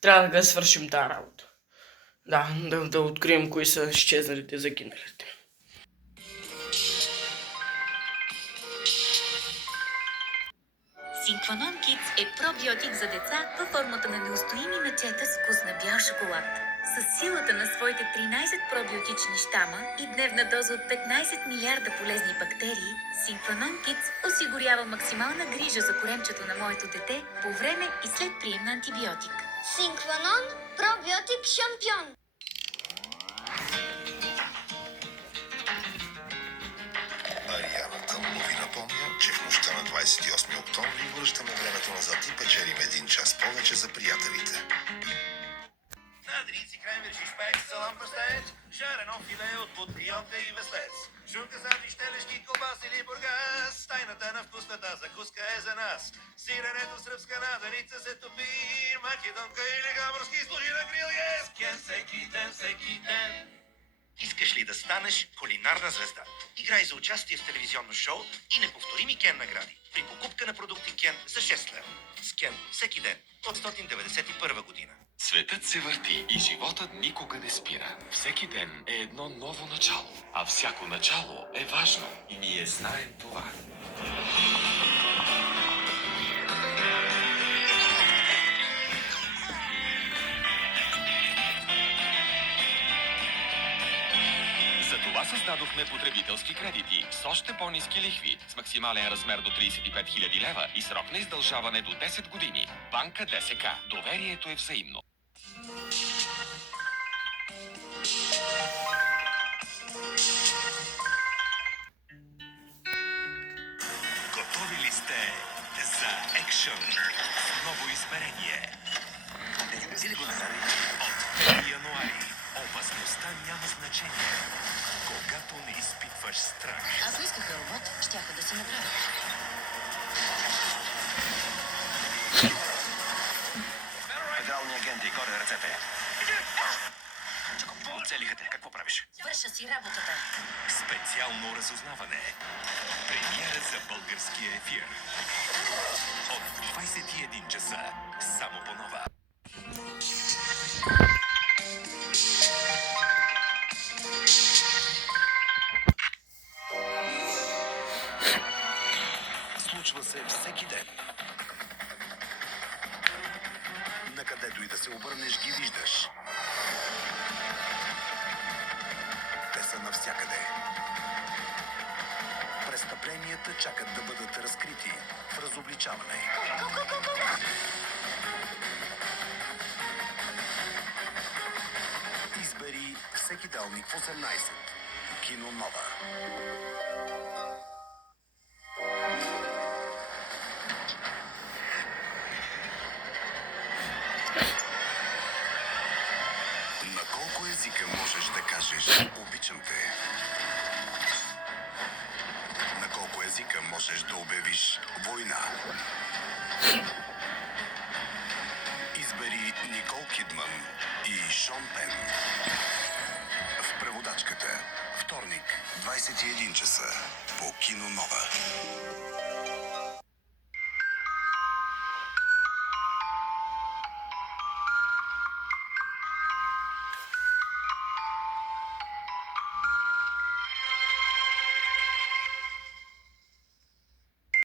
Трябва да свършим тази работа. Да открием кои са изчезналите, загиналите. Синкванон Kids е пробиотик за деца във формата на неустоими мечета с вкус на бял шоколад. С силата на своите 13 пробиотични щама и дневна доза от 15 милиарда полезни бактерии, Синкванон Kids осигурява максимална грижа за коремчето на моето дете по време и след прием на антибиотик. Синкванон пробиотик шампион. Ариана тъмно ви напомня, че в нощта на 28 октомври връщаме времето назад и печелим 1 час повече за приятелите. Надриci kremvirši špeks, salampastec, šareno филе от подбионка и веслец. Шунка задни щелешки, колбаси или бургас. Тайната на вкусната закуска е за нас. Сиренето сръбска наденица се топи. Македонка или гамбургски служи на грил. Yes, кен всеки ден. Искаш ли да станеш кулинарна звезда? Играй за участие в телевизионно шоу и неповторими Кен награди при покупка на продукти Кен за 6 лева. С Кен всеки ден от 1991 година. Светът се върти и животът никога не спира. Всеки ден е едно ново начало, а всяко начало е важно и ние знаем това. Затова създадохме потребителски кредити с още по-ниски лихви, с максимален размер до 35 000 лева и срок на издължаване до 10 години. Банка ДСК. Доверието е взаимно. Готови ли сте за екшън с ново измерение? Не си ли го направи? От 1 януари опасността няма значение. Когато не изпитваш страх. Ако искаха робот, щяха да си направят. Федерални агенти, горе на ръцете. Оцелиха те. Какво правиш? Върша си работата. Специално разузнаване. Премиера за българския ефир. От 21 часа. Само по Нова. Случва се всеки ден. Накъдето и да се обърнеш, ги виждаш. Те са навсякъде. Престъпленията чакат да бъдат разкрити в разобличаване. Избери всеки делник в 18. Кино Нова. На колко езика можеш да кажеш обичам те? На колко езика можеш да обявиш война? Избери Никол Кидман и Шон Пен. В преводачката. Вторник, 21 часа. По Кино Нова.